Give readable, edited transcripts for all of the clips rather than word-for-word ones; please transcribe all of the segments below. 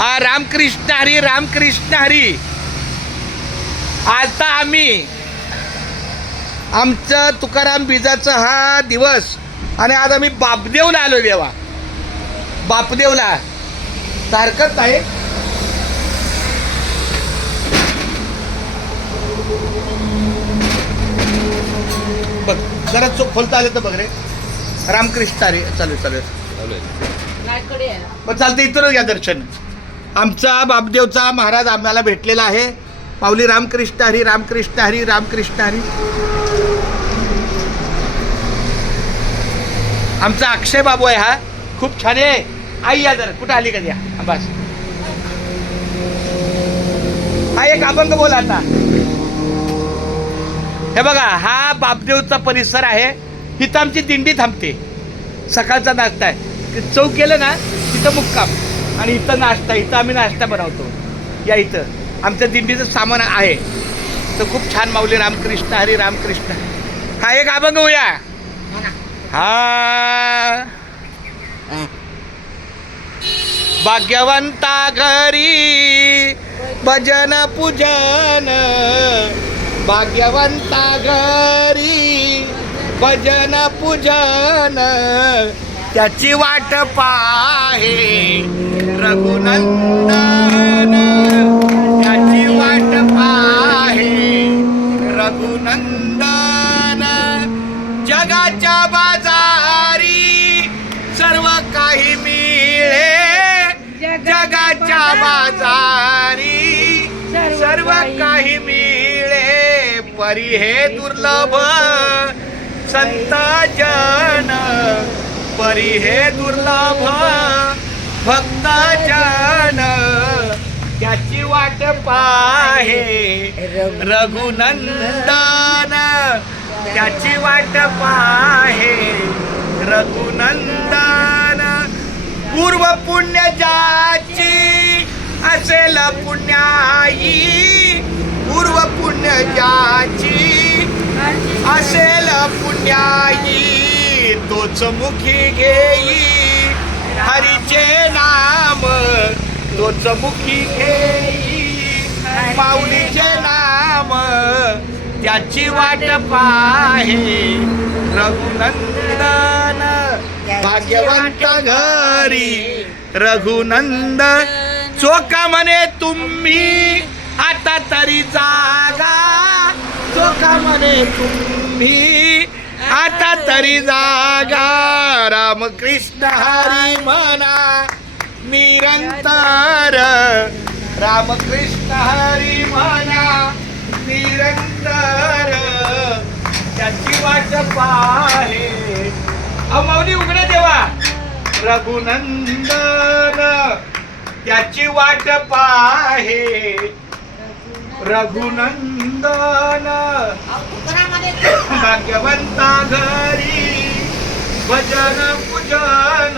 रामकृष्ण हरी, रामकृष्ण हरी. आता आम्ही आमचं तुकाराम बीजाचा हा दिवस आणि आज आम्ही बापदेवला आलो. देवा बापदेवला तर हरकत नाही. बघ जरा चोख खोलता आले तर बघ रे. रामकृष्ण हरी चालू चालू मग चालतं इथूनच घ्या दर्शन. आमचा बापदेवचा महाराज आम्हाला भेटलेला आहे. पावली रामकृष्ण हरी, रामकृष्ण हरी, रामकृष्ण हरी. आमचा अक्षय बाबू आहे हा, खूप छान आहे. आई या जरा कुठं आली का द्या बस. हा एक अभंग बोला आता. हे बघा हा बापदेवचा परिसर आहे. इथं आमची दिंडी थांबते. सकाळचा नाश्ता आहे. चौक केलं ना तिथं मुक्काम आणि इथं नाश्ता. इथं आम्ही नाश्ता बनवतो. या इथं आमच्या दिंडीचं सामान आहे. तर खूप छान माऊली रामकृष्ण हरी, रामकृष्ण. हा एक अभंग होऊया. हा भाग्यवंता घरी भजन पूजन, भाग्यवंता घरी भजन पूजन, त्याची वाट पाहे रघुनंदन, त्याची वाट पाहे रघुनंदन. जगाच्या बाजारी सर्व काही मिळे, जगाच्या बाजारी सर्व काही मिळे, परी हे दुर्लभ संत जन, परी हे दुर्लभ भक्त जन, त्याची वाट पाहे रघुनंदन, त्याची वाट पाहे रघुनंदन. पूर्व पुण्य ज्याची असेल पुण्याई, पूर्व पुण्य ज्याची असेल पुण्याई, तोच मुखी घेई हरीचे नाम, तोच मुखी घेई माऊलीचे नाम, त्याची वाट पाहे रघुनंदन. भाग्यवंत घरी रघुनंद. चोका म्हणे तुम्ही आता तरी जागा, चोका म्हणे तुम्ही आता तरी जागा, रामकृष्ण हरी म्हणा निरंतर, रामकृष्ण हरी म्हणा निरंतर, त्याची वाट पाहे. माऊली उघडे देवा रघुनंदन, त्याची वाट पाहे रघुनंदन. भाग्यवंता घरी भजन पूजन,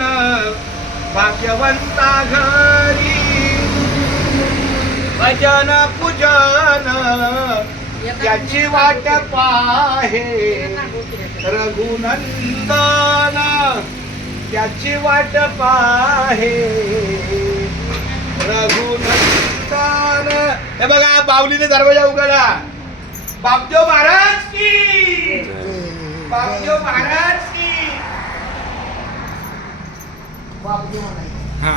भाग्यवंता घरी भजन पूजन, त्याची वाट पाहे रघुनंदन, त्याची वाट पाहे रघुनंदन. हे बघा बावलीने दरवाजा उघडला. बापदेव महाराज की, बापदेव महाराज की. बापदेव महाराज. हा